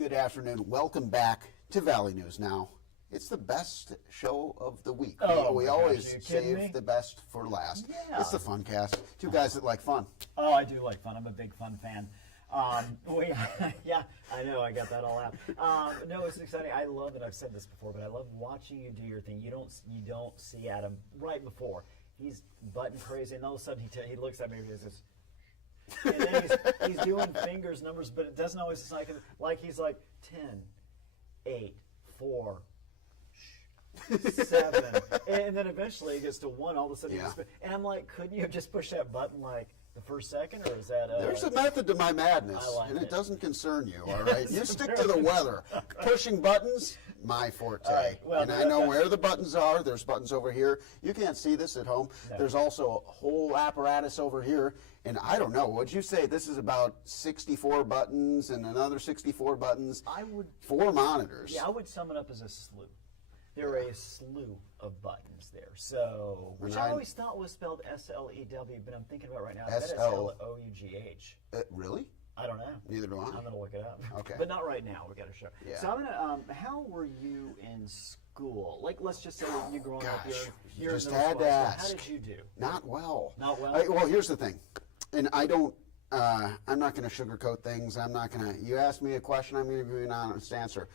Good afternoon. Welcome back to Valley News Now. It's the best show of the week. Oh, we my always gosh, are you kidding me? save the best for last. Yeah. It's the funcast. Two guys that like fun. Oh, I do like fun. I'm a big fun fan. Yeah, I know. I got that all out. No, it's exciting. I love it. I've said this before, but I love watching you do your thing. You don't see Adam right before. He's button crazy, and all of a sudden he looks at me and he says, and then he's doing fingers, numbers, but it doesn't always sound like he's like 10, 8, 4, 7, and then eventually it gets to 1. All of a sudden, and I'm like, couldn't you have just pushed that button like the first second, or is that? There's a method to my madness, like and it it. doesn't concern you. All right, you stick to the weather. Pushing buttons, my forte. Right, well, and I know where the buttons are. There's buttons over here. You can't see this at home. No. There's also a whole apparatus over here. And I don't know. Would you say this is about 64 buttons and another 64 buttons? I would. 4 monitors. Yeah, I would sum it up as a slew. There are a slew of buttons there. So, which I always thought was spelled S-L-E-W, but I'm thinking about right now. I bet it's L-O-U-G-H. Really? I don't know. Neither do I. I'm going to look it up. Okay. But not right now. We got to show. Yeah. So I'm going to, how were you in school? Like, let's just say you growing up, you're just in had to ask. How did you do? Not well. Not well? Well, here's the thing. And I don't, I'm not going to sugarcoat things. I'm not going to, you ask me a question, I'm going to give you an honest answer.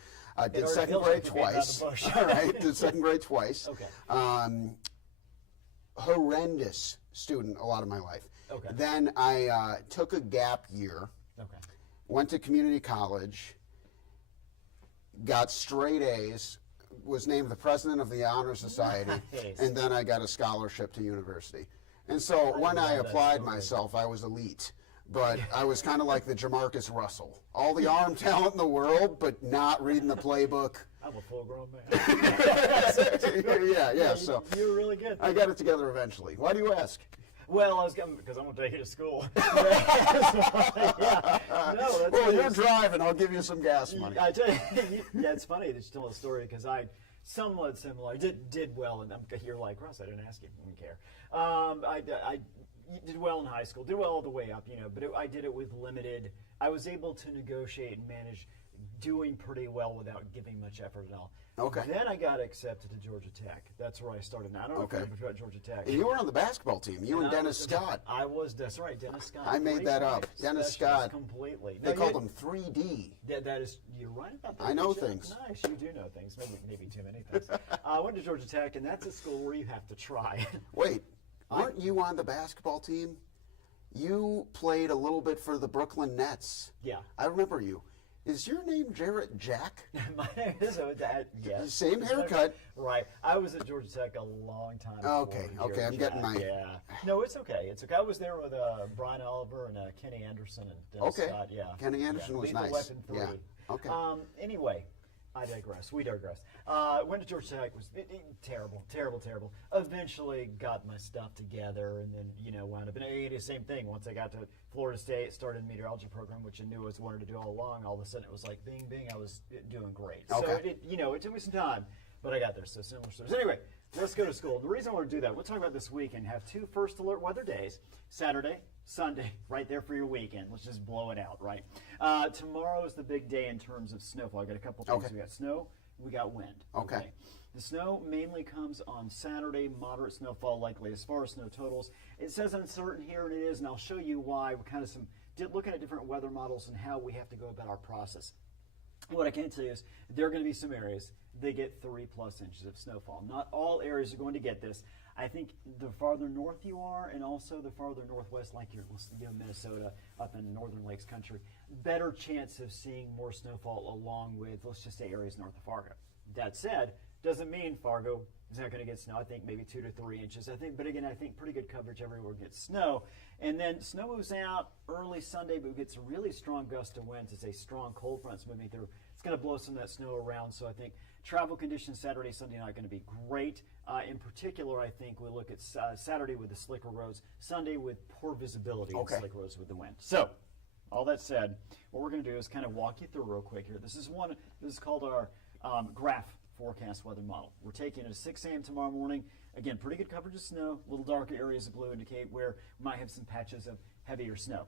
Did second grade twice. All right, did second grade twice. Okay. Horrendous student a lot of my life. Okay. Then I took a gap year. Okay. Went to community college. Got straight A's. Was named the president of the Honor Society. Nice. And then I got a scholarship to university. And so when I applied myself, I was elite. But I was kind of like the Jamarcus Russell. All the arm talent in the world, but not reading the playbook. I'm a full-grown man. yeah. So you were really good. I got it together eventually. Why do you ask? Well, I was going because I'm going to take you to school. Yeah. No, that's well, you're driving. I'll give you some gas money. I tell you, yeah, it's funny that you tell the story because I somewhat similar. I did well, and you're like Russ. I didn't ask you. I didn't care. I did well in high school. Did well all the way up, but I did it with limited. I was able to negotiate and manage doing pretty well without giving much effort at all. Okay. Then I got accepted to Georgia Tech. That's where I started. Now, I don't know if you remember about Georgia Tech. And you were on the basketball team. You and Dennis Scott. I was. That's right, Dennis Scott. I made that up. Dennis Scott. Completely. They called him 3D. That is. You're right about that. I know things. Nice. You do know things. Maybe too many things. I went to Georgia Tech, and that's a school where you have to try. Wait, weren't you on the basketball team? You played a little bit for the Brooklyn Nets. Yeah. I remember you. Is your name Jarrett Jack? My name is that. Yes. Same haircut. Right. I was at Georgia Tech a long time. Okay. I'm getting my. Yeah. No, it's okay. It's okay. I was there with Brian Oliver and Kenny Anderson and Dennis Scott. Yeah. Kenny Anderson was nice. Weapon 3. Yeah. Okay. Anyway, I digress. We digress. Went to Georgia Tech. Was terrible. Eventually got my stuff together, and then wound up. And I did the same thing. Once I got to Florida State, started a meteorology program, which I knew I wanted to do all along. All of a sudden, it was like bing, bing. I was doing great. Okay. So it took me some time, but I got there. So similar stories. Anyway, let's go to school. The reason I want to do that, we'll talk about this weekend. Have 2 first alert weather days: Saturday, Sunday, right there for your weekend. Let's just blow it out, right? Tomorrow is the big day in terms of snowfall. I got a couple things. Okay. We got snow. We got wind. Okay. The snow mainly comes on Saturday, moderate snowfall likely. As far as snow totals, it says uncertain here, and it is, and I'll show you why. We're kind of looking at different weather models and how we have to go about our process. What I can tell you is there are going to be some areas that get 3+ inches of snowfall. Not all areas are going to get this. I think the farther north you are, and also the farther northwest, like Minnesota, up in northern lakes country, better chance of seeing more snowfall along with, let's just say, areas north of Fargo. That said, doesn't mean Fargo is not going to get snow. I think maybe 2 to 3 inches. I think pretty good coverage everywhere gets snow. And then snow moves out early Sunday, but we get some really strong gust of winds. It's a strong cold front's moving through. It's going to blow some of that snow around. So I think travel conditions Saturday, Sunday night are going to be great. In particular, I think we look at Saturday with the slicker roads, Sunday with poor visibility and slick roads with the wind. So all that said, what we're going to do is kind of walk you through real quick here. This is called our graph forecast weather model. We're taking it at 6 a.m. tomorrow morning. Again, pretty good coverage of snow. Little darker areas of blue indicate where we might have some patches of heavier snow.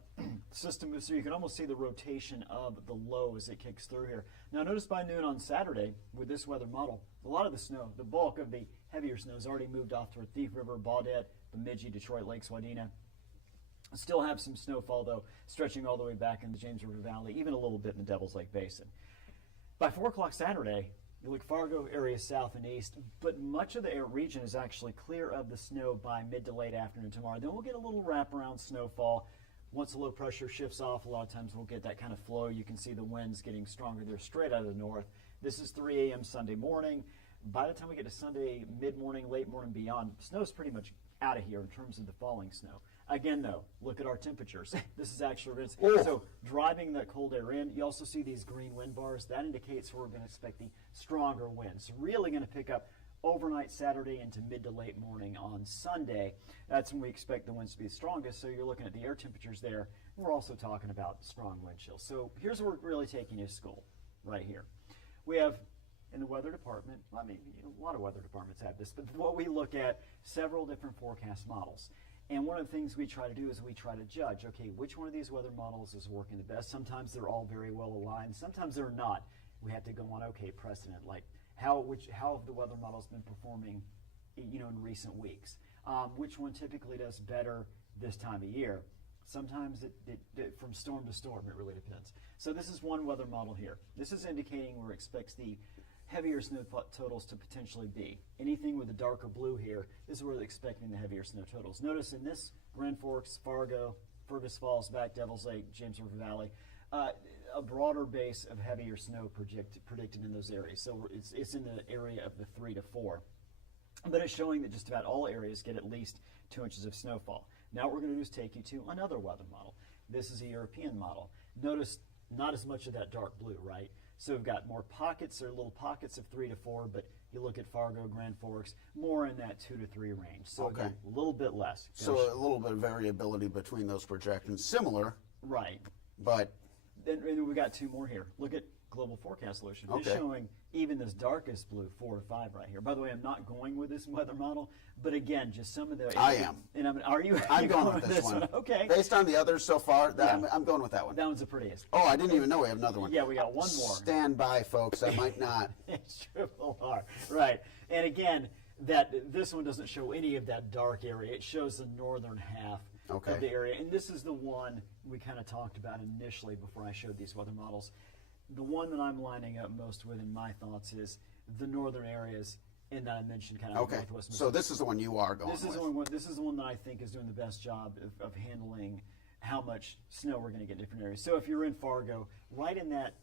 System moves through. You can almost see the rotation of the low as it kicks through here. Now notice by noon on Saturday with this weather model, a lot of the snow, the bulk of the heavier snow has already moved off toward Thief River, Baudette, Bemidji, Detroit Lakes, Wadena. Still have some snowfall though, stretching all the way back in the James River Valley, even a little bit in the Devil's Lake Basin. By 4 o'clock Saturday, you look Fargo area south and east, but much of the region is actually clear of the snow by mid to late afternoon tomorrow. Then we'll get a little wraparound snowfall. Once the low pressure shifts off, a lot of times we'll get that kind of flow. You can see the winds getting stronger there straight out of the north. This is 3 a.m. Sunday morning. By the time we get to Sunday mid-morning, late morning, beyond, snow's pretty much out of here in terms of the falling snow. Again, though, look at our temperatures. This is actually, so driving that cold air in, you also see these green wind bars. That indicates we're going to expect the stronger winds. Really going to pick up overnight Saturday into mid to late morning on Sunday. That's when we expect the winds to be the strongest. So you're looking at the air temperatures there. We're also talking about strong wind chills. So here's where we're really taking you to school, right here. We have in the weather department, well, I mean, a lot of weather departments have this, but what we look at, several different forecast models. And one of the things we try to do is we try to judge, okay, which one of these weather models is working the best? Sometimes they're all very well aligned. Sometimes they're not. We have to go on, okay, precedent, like how have the weather models been performing, in recent weeks? Which one typically does better this time of year? Sometimes it from storm to storm, it really depends. So this is one weather model here. This is indicating where it expects the heavier snow totals to potentially be. Anything with the darker blue here is where they're expecting the heavier snow totals. Notice in this, Grand Forks, Fargo, Fergus Falls, back Devil's Lake, James River Valley, a broader base of heavier snow predicted in those areas. So it's in the area of the 3 to 4. But it's showing that just about all areas get at least 2 inches of snowfall. Now what we're going to do is take you to another weather model. This is a European model. Notice not as much of that dark blue, right? So we've got more pockets, or little pockets of 3 to 4, but you look at Fargo, Grand Forks, more in that 2 to 3 range. So again, a little bit less. So a little bit of variability between those projections. Similar. Right. But. And we got 2 more here. Look at Global Forecast Solution. It's showing even this darkest blue, 4 to 5 right here. By the way, I'm not going with this weather model, but again, just some of the. I am. And are you? I'm going with this one. Okay. Based on the others so far, I'm going with that one. That one's the prettiest. Oh, I didn't even know we have another one. Yeah, we got one more. Stand by, folks. I might not. It's triple R. Right. And again, this one doesn't show any of that dark area. It shows the northern half of the area. And this is the one we kind of talked about initially before I showed these weather models. The one that I'm lining up most with in my thoughts is the northern areas, and that I mentioned kind of northwest. So this is the one you are going with. This is the one that I think is doing the best job of handling how much snow we're going to get in different areas. So if you're in Fargo, right in that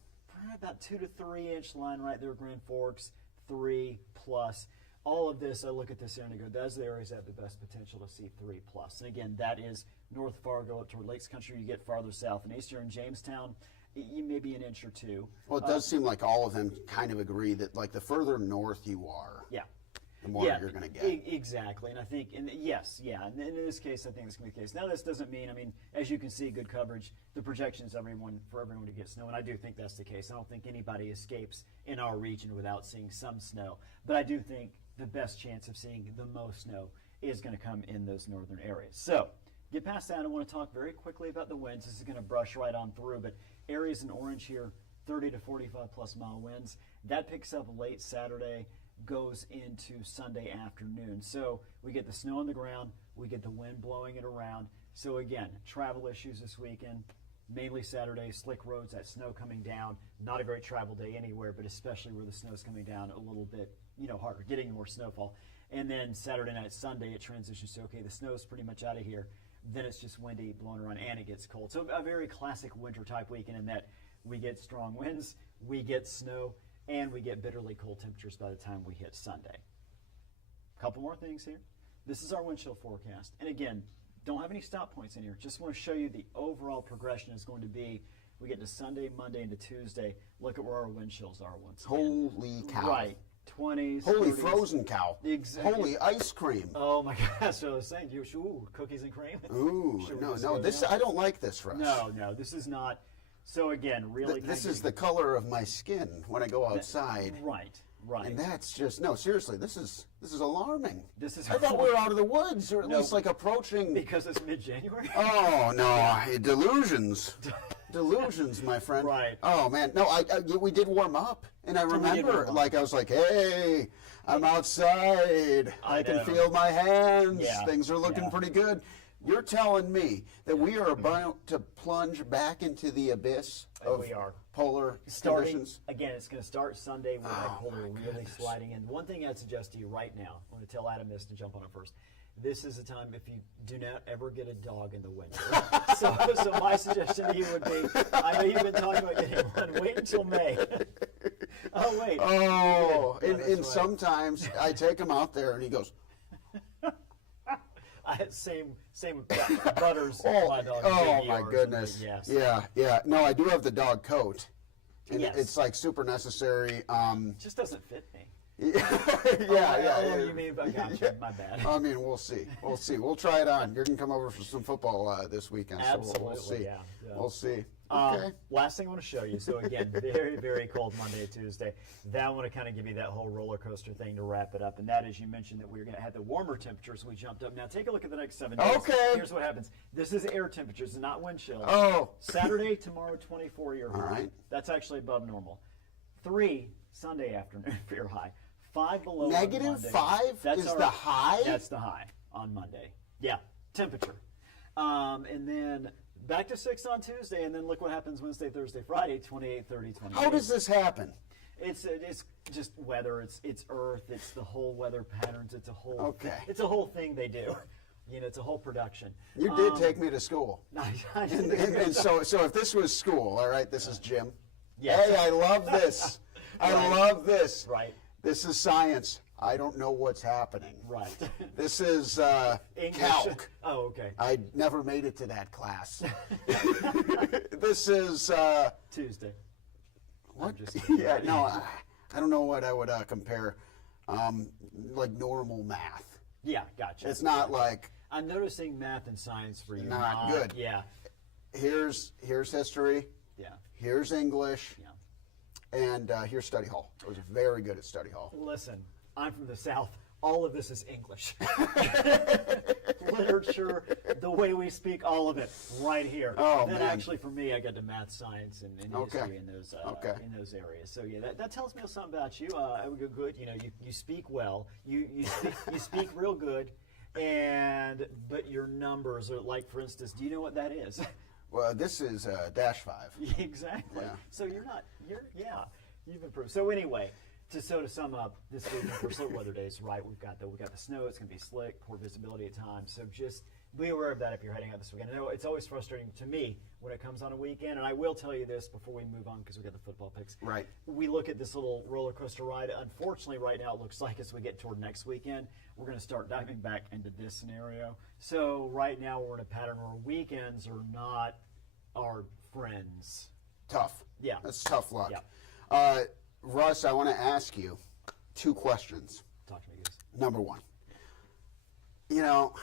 about 2 to 3 inch line right there, Grand Forks, 3 plus. All of this, I look at this area and I go, those are the areas that have the best potential to see 3 plus. And again, that is North Fargo up toward Lakes Country. You get farther south and east. You're in Jamestown, you may be an inch or 2. Well, it does seem like all of them kind of agree that, like, the further north you are, the more you're going to get. Exactly. And I think, and in this case, I think it's going to be the case. Now, this doesn't mean, as you can see, good coverage, the projections for everyone to get snow, and I do think that's the case. I don't think anybody escapes in our region without seeing some snow. But I do think the best chance of seeing the most snow is going to come in those northern areas. So, get past that, I want to talk very quickly about the winds. This is going to brush right on through, but areas in orange here, 30 to 45 plus mile winds. That picks up late Saturday, goes into Sunday afternoon. So we get the snow on the ground, we get the wind blowing it around. So again, travel issues this weekend, mainly Saturday, slick roads, that snow coming down. Not a great travel day anywhere, but especially where the snow's coming down a little bit, harder, getting more snowfall. And then Saturday night, Sunday, it transitions to, okay, the snow's pretty much out of here. Then it's just windy, blowing around, and it gets cold. So a very classic winter type weekend in that we get strong winds, we get snow, and we get bitterly cold temperatures by the time we hit Sunday. A couple more things here. This is our wind chill forecast. And again, don't have any stop points in here. Just want to show you the overall progression is going to be. We get to Sunday, Monday, into Tuesday. Look at where our wind chills are once again. Holy cow. Right. 20s. Holy 30s. Frozen cow. Exactly. Holy ice cream. Oh my gosh, so I was saying, cookies and cream. Ooh, no, I don't like this, Russ. No, this is not. So again, really. This is the color of my skin when I go outside. Right. Right. And that's just, no, seriously, this is alarming. This is I thought we were out of the woods, or at least like approaching. Because it's mid-January? Oh, no, delusions. Delusions, my friend. Right. Oh, man. No, we did warm up. And I remember, like, I was like, hey, I'm outside. I can know. feel my hands. Yeah. Things are looking pretty good. You're telling me that we are about to plunge back into the abyss of we are. polar Starting, conditions? again, it's going to start Sunday with that polar really sliding in. One thing I'd suggest to you right now, I'm going to tell Adam this to jump on it first. This is a time if you do not ever get a dog in the winter. so my suggestion to you would be, I know you've been talking about getting one, wait until May. Oh, wait. Oh, Yeah, and right. sometimes I take him out there and he goes, I had same with Butters, oh, my dog. oh JVRs, my and goodness. yes. Yeah. No, I do have the dog coat. And Yes. it's like super necessary. It just doesn't fit me. yeah. You mean, but gotcha, my bad. I mean, we'll see. We'll try it on. You're going to come over for some football this weekend. Absolutely, so we'll see. yeah. We'll see. Okay. Last thing I want to show you. So again, very, very cold Monday, Tuesday. Then I want to kind of give you that whole roller coaster thing to wrap it up. And that is, you mentioned that we were going to have the warmer temperatures. We jumped up. Now take a look at the next 7 days. Okay. Here's what happens. This is air temperatures, not wind chill. Oh. Saturday, tomorrow, 24 your high. All right. That's actually above normal. 3 Sunday afternoon for your high. 5 below. Negative on Monday. 5 is the high? That's the high on Monday. Yeah, temperature. And then back to 6 on Tuesday, and then look what happens Wednesday, Thursday, Friday, 28, 30, 28. How does this happen? It's just weather. It's Earth. It's the whole weather patterns. It's a whole. Okay. It's a whole thing they do. You know, it's a whole production. You did take me to school. I did. And so if this was school, all right, this is Jim. Yes. Hey, I love this. I love this. Right. This is science. I don't know what's happening. Right. This is English. calc. Oh, okay. I never made it to that class. This is Tuesday. what? just- Yeah, no, I don't know what I would compare. Like normal math. Yeah, gotcha. It's not like I'm noticing math and science for you. Not good. Yeah. here's history, Yeah. here's English, Yeah. and here's study hall. I was very good at study hall. Listen, I'm from the South. All of this is English. Literature, the way we speak, all of it, right here. Oh, then man. actually, for me, I got to math, science, and history in those in those areas. So yeah, that tells me something about you. I would go good. You know, you speak well. You speak real good, but your numbers are like, for instance, do you know what that is? Well, this is -5. Exactly. Yeah. So you've improved. So anyway, to sum up, this week for slow weather days, right? We've got the snow. It's going to be slick, poor visibility at times. So just be aware of that if you're heading out this weekend. I know it's always frustrating to me when it comes on a weekend, and I will tell you this before we move on because we got the football picks. Right. We look at this little roller coaster ride. Unfortunately, right now it looks like as we get toward next weekend, we're going to start diving back into this scenario. So right now we're in a pattern where weekends are not our friends. Tough. Yeah. That's tough luck. Yeah. Russ, I want to ask you 2 questions. Talk to me, guys. Number 1, you know,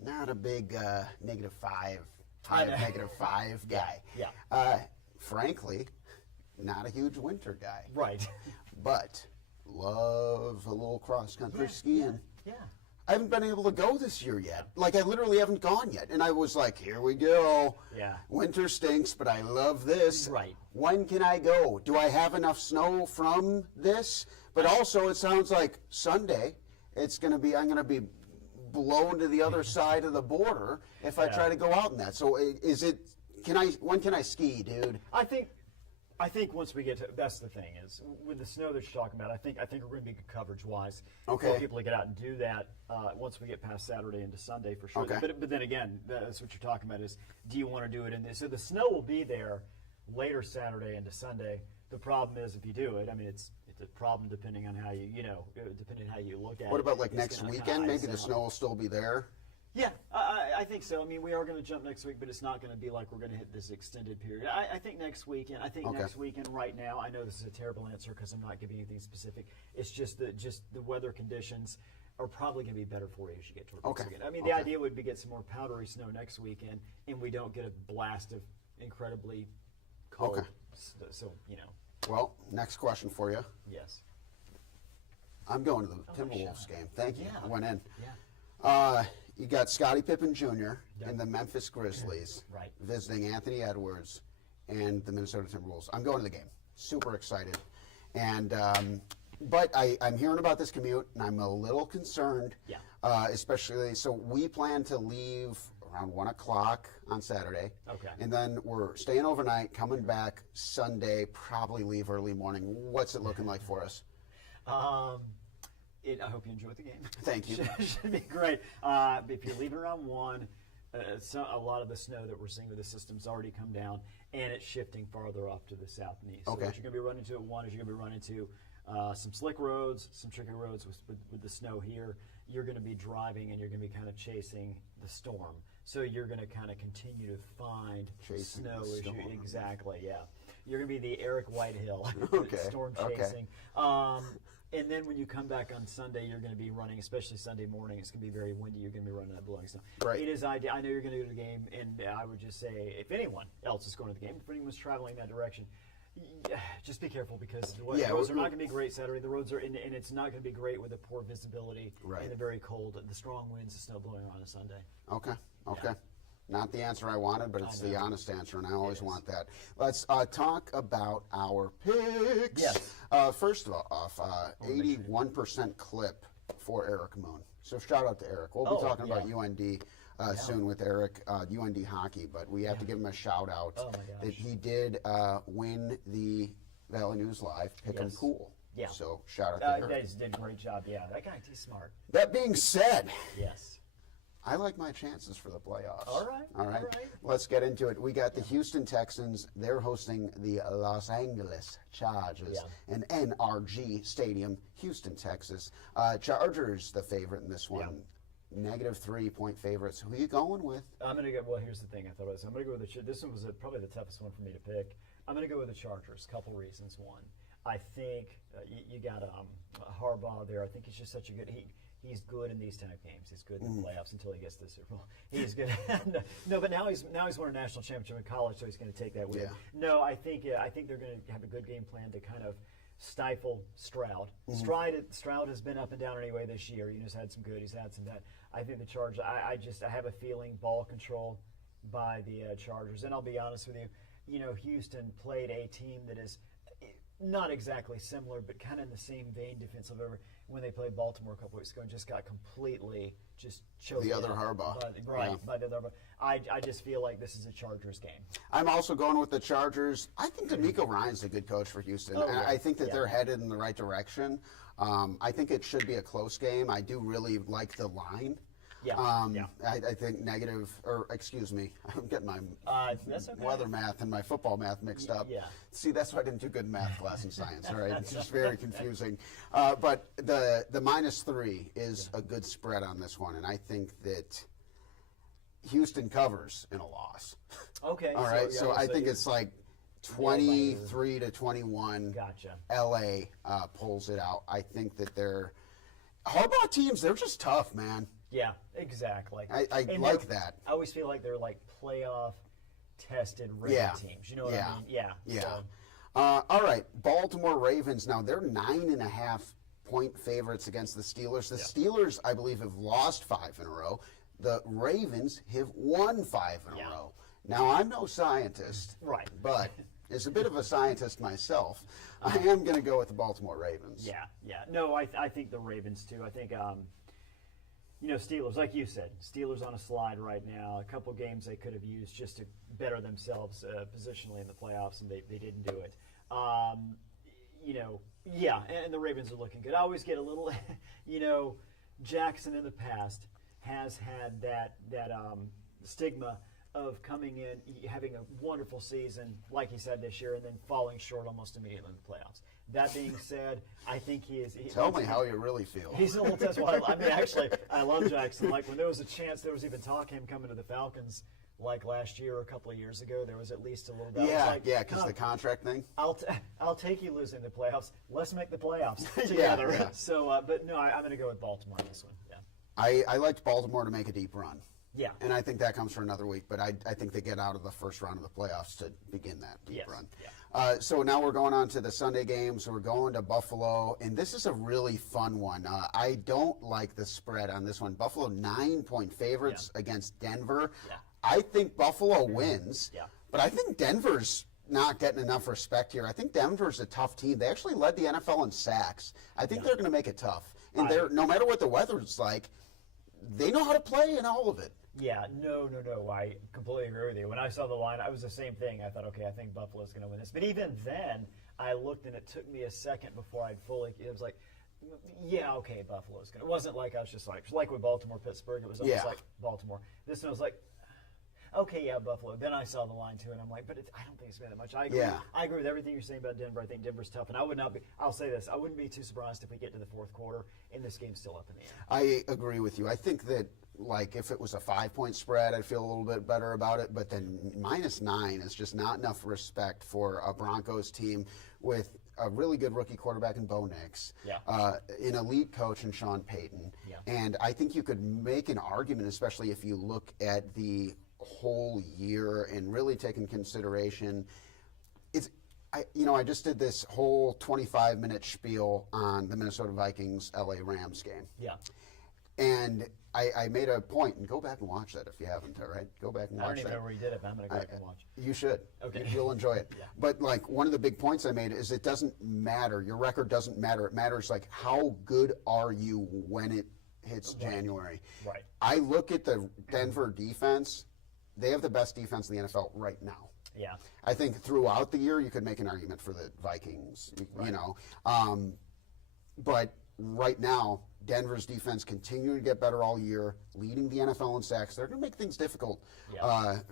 not a big -5, high of -5 guy. Yeah. Frankly, not a huge winter guy. Right. But love a little cross-country skiing. Yeah. I haven't been able to go this year yet. Like, I literally haven't gone yet. And I was like, here we go. Yeah. Winter stinks, but I love this. Right. When can I go? Do I have enough snow from this? But also, it sounds like Sunday, I'm going to be blown to the other side of the border if I try to go out in that. So when can I ski, dude? I think once we get to, that's the thing is with the snow that you're talking about, I think we're going to be good coverage wise Okay. for people to get out and do that once we get past Saturday into Sunday for sure. Okay. But then again, that's what you're talking about is do you want to do it in this? So the snow will be there later Saturday into Sunday. The problem is if you do it, I mean it's a problem depending on how depending on how you look at it. What about like It's next gonna weekend? kinda Maybe the ice out. snow will still be there? Yeah, I think so. I mean, we are going to jump next week, but it's not going to be like we're going to hit this extended period. I think next weekend. I think Okay. next weekend. Right now, I know this is a terrible answer because I'm not giving you anything specific. It's just the weather conditions are probably going to be better for you as you get toward next Okay. weekend. I mean, the idea would be get some more powdery snow next weekend, and we don't get a blast of incredibly cold. Okay. So Well, next question for you. yes. I'm going to the Timberwolves game. Thank you. Yeah. I went in. Yeah. You got Scottie Pippen Jr. and the Memphis Grizzlies Right. visiting Anthony Edwards and the Minnesota Timberwolves. I'm going to the game. Super excited. And but I'm hearing about this commute, and I'm a little concerned. Yeah. Especially, so we plan to leave around 1 o'clock on Saturday. Okay. And then we're staying overnight, coming back Sunday, probably leave early morning. What's it looking like for us? I hope you enjoyed the game. Thank you. Should be great. If you're leaving around 1, a lot of the snow that we're seeing with the system's already come down, and it's shifting farther off to the south and east. So Okay. what you're going to be running into at 1 is you're going to be running into some slick roads, some tricky roads with the snow here. You're going to be driving, and you're going to be kind of chasing the storm. So you're going to kind of continue to find Chasing snow the issue. storm. Exactly, yeah. You're going to be the Eric Whitehill Okay, storm okay. chasing. And then when you come back on Sunday, you're going to be running, especially Sunday morning. It's going to be very windy. You're going to be running that blowing snow. Right. It is ideal. I know you're going to go to the game, and I would just say, if anyone else is going to the game, if anyone's traveling that direction, just be careful because the roads are not going to be great Saturday. The roads are, and it's not going to be great with the poor visibility Right. and the very cold, the strong winds, the snow blowing around on Sunday. Okay. Yeah. Not the answer I wanted, but it's I the know. honest answer, and I always is. want that. Let's talk about our picks. Yes. First of all, 81% clip for Eric Moon. So shout out to Eric. We'll be talking about UND soon with Eric, UND hockey, but we have to give him a shout out Oh, my that gosh. he did win the Valley News Live pick and Yes. pool. Yeah. So shout out to You Eric. guys did a great job. Yeah, that guy, he's smart. That being said, Yes. I like my chances for the playoffs. All right, All right. all right. Let's get into it. We got the Houston Texans. They're hosting the Los Angeles Chargers in NRG Stadium, Houston, Texas. Chargers, the favorite in this one. Negative 3-point favorites. Who are you going with? I'm going to go, well, here's the thing I thought of. I'm going to go with this one was probably the toughest one for me to pick. I'm going to go with the Chargers. Couple reasons. One, I think you got Harbaugh there. I think he's just such a good, he's good in these type games. He's good in the playoffs until he gets to the Super Bowl. He's good. No, but now he's won a national championship in college, so he's going to take that with him. No, I think they're going to have a good game plan to kind of stifle Stroud. Stroud has been up and down anyway this year. He's had some good. He's had some bad. I think the Chargers. I have a feeling ball control by the Chargers. And I'll be honest with you. Houston played a team that is not exactly similar, but kind of in the same vein defensive over when they played Baltimore a couple weeks ago and just got completely just choked. The other out Harbaugh. By the other Harbaugh. I just feel like this is a Chargers game. I'm also going with the Chargers. I think D'Amico Ryan's a good coach for Houston. Oh, yeah. I think that they're headed in the right direction. I think it should be a close game. I do really like the line. I think I'm getting my That's okay. weather math and my football math mixed up. Yeah. See, that's why I didn't do good in math class in science. All right, it's just very confusing. But the -3 is a good spread on this one, and I think that Houston covers in a loss. Okay. All right, so I think it's like 23-21. Gotcha. LA pulls it out. I think that Harbaugh teams, they're just tough, man. Yeah, exactly. I And like that. I always feel like they're like playoff tested ready teams. You know what I mean? Yeah. So, all right, Baltimore Ravens. Now they're 9.5-point favorites against the Steelers. The Steelers, I believe, have lost 5 in a row. The Ravens have won 5 in a row. Now I'm no scientist, Right. But as a bit of a scientist myself, I am going to go with the Baltimore Ravens. Yeah. No, I think the Ravens too. I think Steelers, like you said, Steelers on a slide right now. A couple games they could have used just to better themselves positionally in the playoffs, and they didn't do it. And the Ravens are looking good. I always get a little, Jackson in the past has had that stigma of coming in, having a wonderful season, like he said this year, and then falling short almost immediately in the playoffs. That being said, I think he is. Tell me how you really feel. He's a little test. Well, I mean, actually, I love Jackson. Like when there was a chance, there was even talk of him coming to the Falcons. Like last year or a couple of years ago, there was at least a little bit. Because the contract thing. I'll take you losing the playoffs. Let's make the playoffs together. Yeah. So, but no, I'm going to go with Baltimore on this one. Yeah. I liked Baltimore to make a deep run. Yeah. And I think that comes for another week, but I think they get out of the first round of the playoffs to begin that deep run. Yeah. So now we're going on to the Sunday games. We're going to Buffalo, and this is a really fun one. I don't like the spread on this one. Buffalo 9-point favorites against Denver. Yeah. I think Buffalo wins, Yeah. but I think Denver's not getting enough respect here. I think Denver's a tough team. They actually led the NFL in sacks. I think they're going to make it tough. And no matter what the weather's like, they know how to play in all of it. Yeah, no. I completely agree with you. When I saw the line, I was the same thing. I thought, okay, I think Buffalo's going to win this. But even then, I looked and it took me a second before I'd fully. It was like, yeah, okay, Buffalo's going to. It wasn't like I was just like with Baltimore, Pittsburgh. It was almost like Baltimore. This one was like, okay, yeah, Buffalo. Then I saw the line too, and I'm like, but I don't think it's been that much. I agree. Yeah. I agree with everything you're saying about Denver. I think Denver's tough, and I would not be. I'll say this: I wouldn't be too surprised if we get to the fourth quarter and this game's still up in the air. I agree with you. I think that, like, if it was a 5-point spread, I'd feel a little bit better about it. But then -9 is just not enough respect for a Broncos team with a really good rookie quarterback in Bo Nix, an elite coach in Sean Payton. Yeah. And I think you could make an argument, especially if you look at the whole year and really take in consideration. I just did this whole 25-minute spiel on the Minnesota Vikings LA Rams game. Yeah. And I made a point, and go back and watch that if you haven't, all right? Go back and watch that. I don't even know where you did it, but I'm going to go back and watch. You should. Okay. You'll enjoy it. Yeah. But, like, one of the big points I made is it doesn't matter. Your record doesn't matter. It matters, like, how good are you when it hits January. Right. I look at the Denver defense. They have the best defense in the NFL right now. Yeah. I think throughout the year you could make an argument for the Vikings, but right now Denver's defense continuing to get better all year, leading the NFL in sacks. They're going to make things difficult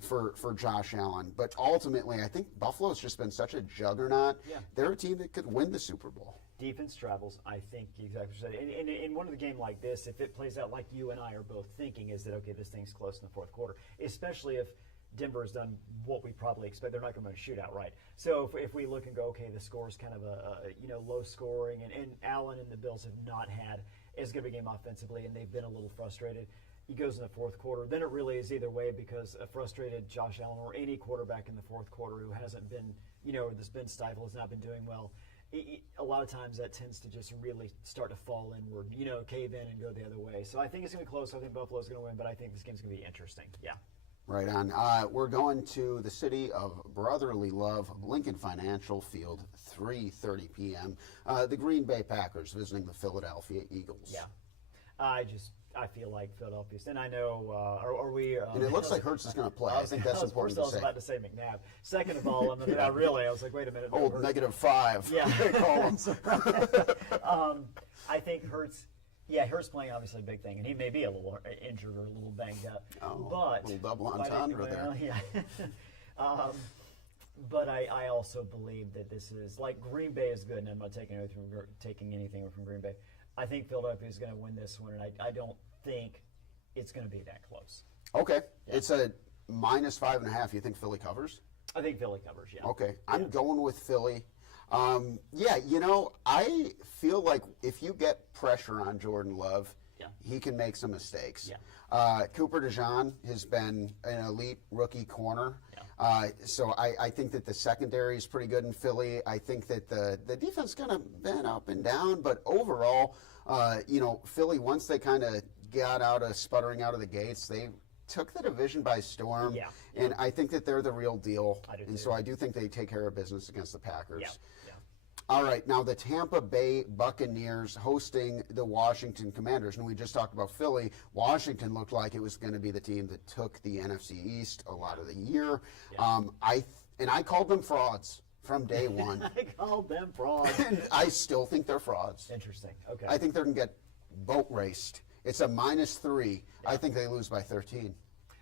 for Josh Allen. But ultimately, I think Buffalo's just been such a juggernaut. Yeah. They're a team that could win the Super Bowl. Defense travels, I think exactly what you said. In one of the game like this, if it plays out like you and I are both thinking, is that, okay, this thing's close in the fourth quarter, especially if Denver has done what we probably expect. They're not going to win a shootout, right? So if we look and go, okay, the score is kind of a low scoring, and Allen and the Bills have not had as good of a game offensively, and they've been a little frustrated. He goes in the fourth quarter. Then it really is either way, because a frustrated Josh Allen or any quarterback in the fourth quarter who hasn't been, that's been stifled, has not been doing well, a lot of times that tends to just really start to fall inward, cave in and go the other way. So I think it's going to be close. I think Buffalo's going to win, but I think this game's going to be interesting. Yeah. Right on. We're going to the city of brotherly love, Lincoln Financial Field, 3:30 p.m. The Green Bay Packers visiting the Philadelphia Eagles. Yeah. I feel like Philadelphia's, and I know, are we? And it looks like Hurts is going to play. I think that's important to say. I was about to say McNabb. Second of all, I was like, wait a minute. Old -5. Yeah. They call him. I think Hurts. Yeah, Hurts playing obviously a big thing, and he may be a little injured or a little banged up. Oh, but a little double entendre there. Yeah. But I also believe that this is, like, Green Bay is good, and I'm not taking anything away from Green Bay. I think Philadelphia is going to win this one, and I don't think it's going to be that close. Okay. Yeah. It's a -5.5. You think Philly covers? I think Philly covers, yeah. Okay. I'm going with Philly. I feel like if you get pressure on Jordan Love, he can make some mistakes. Yeah. Cooper DeJean has been an elite rookie corner. Yeah. So I think that the secondary is pretty good in Philly. I think that the defense kind of been up and down, but overall, Philly, once they kind of got sputtering out of the gates, they took the division by storm. Yeah. And I think that they're the real deal. I do and too. So I do think they take care of business against the Packers. Yeah. All right, now the Tampa Bay Buccaneers hosting the Washington Commanders. And we just talked about Philly. Washington looked like it was going to be the team that took the NFC East a lot of the year. Yeah. I called them frauds from day one. I called them frauds. And I still think they're frauds. Interesting. Okay. I think they're going to get boat raced. It's a -3. Yeah. I think they lose by 13.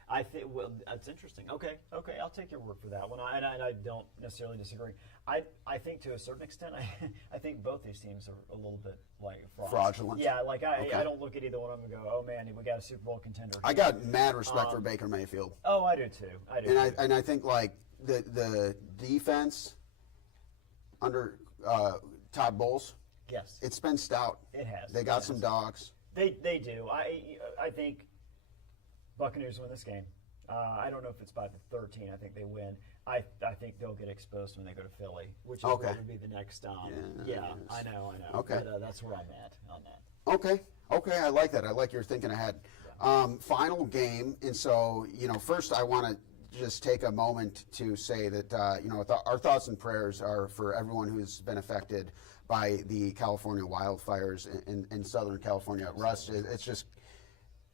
I think, well, that's interesting. Okay, I'll take your word for that one. And I don't necessarily disagree. I think to a certain extent, I think both these teams are a little bit like frauds. Fraudulent. Yeah, like I don't look at either one of them and go, oh man, we got a Super Bowl contender. I got mad respect for Baker Mayfield. Oh, I do too. And I think like the defense under Todd Bowles. Yes. It's been stout. It has. They got some dogs. They do. I think Buccaneers win this game. I don't know if it's by the 13. I think they win. I think they'll get exposed when they go to Philly, which is Okay. going to be the next. Yeah, I know. Okay. But, that's where I'm at on that. Okay, I like that. I like your thinking ahead. Final game, and so, first I want to just take a moment to say that, our thoughts and prayers are for everyone who's been affected by the California wildfires in Southern California. Russ, it's just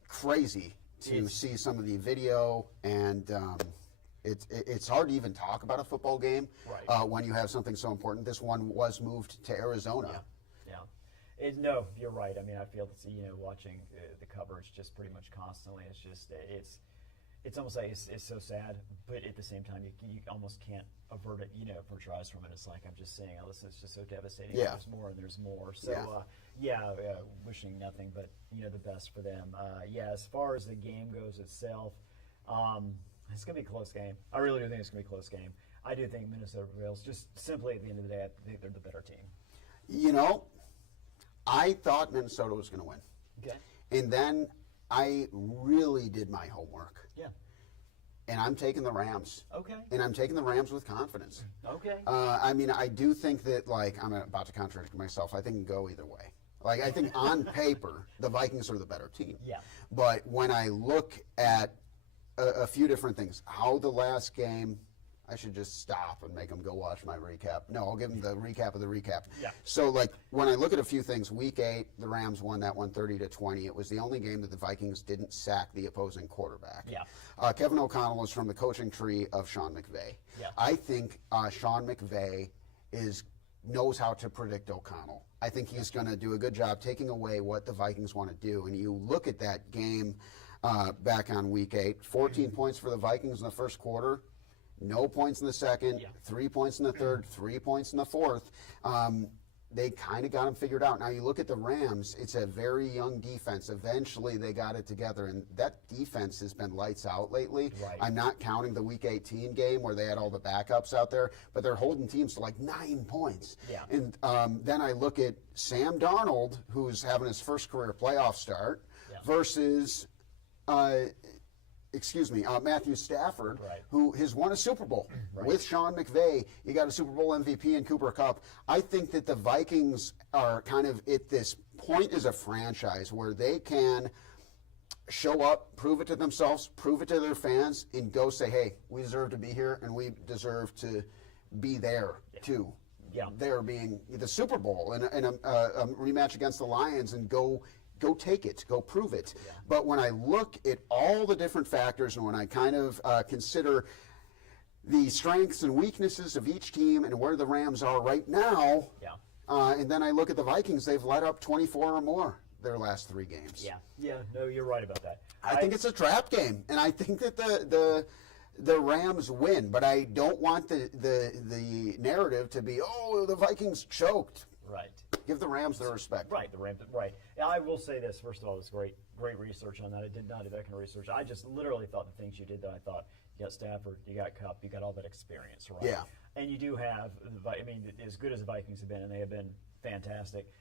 crazy to see some of the video, and it's hard to even talk about a football game when you have something so important. This one was moved to Arizona. Yeah. No, you're right. I mean, I feel that, watching the coverage just pretty much constantly, it's almost like it's so sad, but at the same time, you almost can't avert it, avert your eyes from it. It's like I'm just saying, this is just so devastating. Yeah. There's more and there's more. So, wishing nothing but, the best for them. As far as the game goes itself, it's going to be a close game. I really do think it's going to be a close game. I do think Minnesota prevails. Just simply at the end of the day, I think they're the better team. I thought Minnesota was going to win. Okay. And then I really did my homework. Yeah. And I'm taking the Rams. Okay. And I'm taking the Rams with confidence. Okay. I do think that, I'm about to contradict myself. I think it can go either way. I think on paper, the Vikings are the better team. Yeah. But when I look at a few different things, how the last game, I should just stop and make them go watch my recap. No, I'll give them the recap of the recap. Yeah. So, when I look at a few things, Week 8, the Rams won that one 30-20. It was the only game that the Vikings didn't sack the opposing quarterback. Yeah. Kevin O'Connell is from the coaching tree of Sean McVay. Yeah. I think Sean McVay knows how to predict O'Connell. I think he's going to do a good job taking away what the Vikings want to do. And you look at that game back on Week 8, 14 points for the Vikings in the first quarter. No points in the second, 3 points in the third, 3 points in the fourth. They kind of got them figured out. Now you look at the Rams, it's a very young defense. Eventually they got it together, and that defense has been lights out lately. Right. I'm not counting the Week 18 game where they had all the backups out there, but they're holding teams to 9 points. Yeah. And then I look at Sam Darnold, who's having his first career playoff start, versus Matthew Stafford, who has won a Super Bowl with Sean McVay. You got a Super Bowl MVP in Cooper Kupp. I think that the Vikings are kind of at this point as a franchise where they can show up, prove it to themselves, prove it to their fans, and go say, hey, we deserve to be here, and we deserve to be there, too. Yeah. There being the Super Bowl and a rematch against the Lions, and go take it, go prove it. Yeah. But when I look at all the different factors, and when I kind of consider the strengths and weaknesses of each team and where the Rams are right now, and then I look at the Vikings, they've let up 24 or more their last 3 games. No, you're right about that. I think it's a trap game, and I think that the Rams win, but I don't want the narrative to be, oh, the Vikings choked. Right. Give the Rams their respect. Right, the Rams. Right. I will say this. First of all, it was great research on that. I did not do that kind of research. I just literally thought the things you did that I thought, you got Stafford, you got Kupp, you got all that experience, right? Yeah. And you do have, as good as the Vikings have been, and they have been fantastic.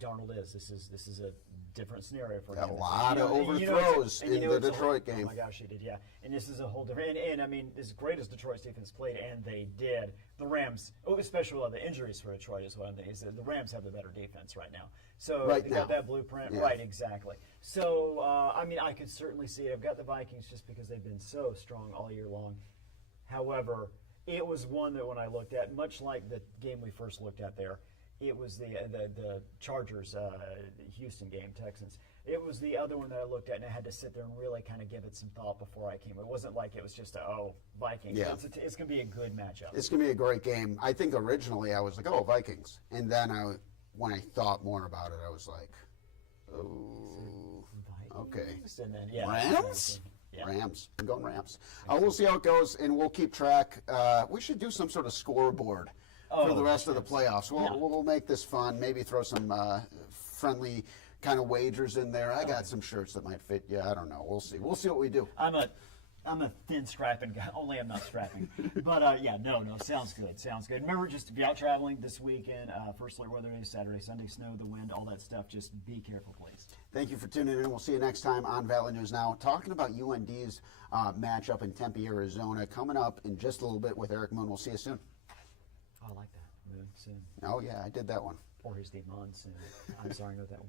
Darnold is. This is a different scenario for him. A lot of overthrows in the Detroit game. Oh my gosh, he did, yeah. And this is a whole different. And as great as Detroit's defense played, and they did, the Rams, especially with all the injuries for Detroit, is what I'm thinking. Is that the Rams have the better defense right now. So they got that blueprint, right? Exactly. So I can certainly see it. I've got the Vikings just because they've been so strong all year long. However, it was one that when I looked at, much like the game we first looked at there. It was the Chargers, Houston game, Texans. It was the other one that I looked at, and I had to sit there and really kind of give it some thought before I came. It wasn't like it was just Vikings. Yeah. It's going to be a good matchup. It's going to be a great game. I think originally I was like, oh, Vikings. And then when I thought more about it, I was like, oh, okay. And then, Rams? Yeah. Rams. I'm going Rams. We'll see how it goes, and we'll keep track. We should do some sort of scoreboard for the rest of the playoffs. We'll make this fun. Maybe throw some friendly kind of wagers in there. I got some shirts that might fit you. I don't know. We'll see. We'll see what we do. I'm a thin strapping guy. Only I'm not strapping. But yeah, no, sounds good. Sounds good. Remember, just if you're out traveling this weekend, first alert weather day, Saturday, Sunday, snow, the wind, all that stuff, just be careful, please. Thank you for tuning in. We'll see you next time on Valley News Now. Talking about UND's matchup in Tempe, Arizona, coming up in just a little bit with Eric Moon. We'll see you soon. Oh, I like that. Moon soon. Oh, yeah, I did that one. Or he's the monsoon. I'm sorry, I know that one.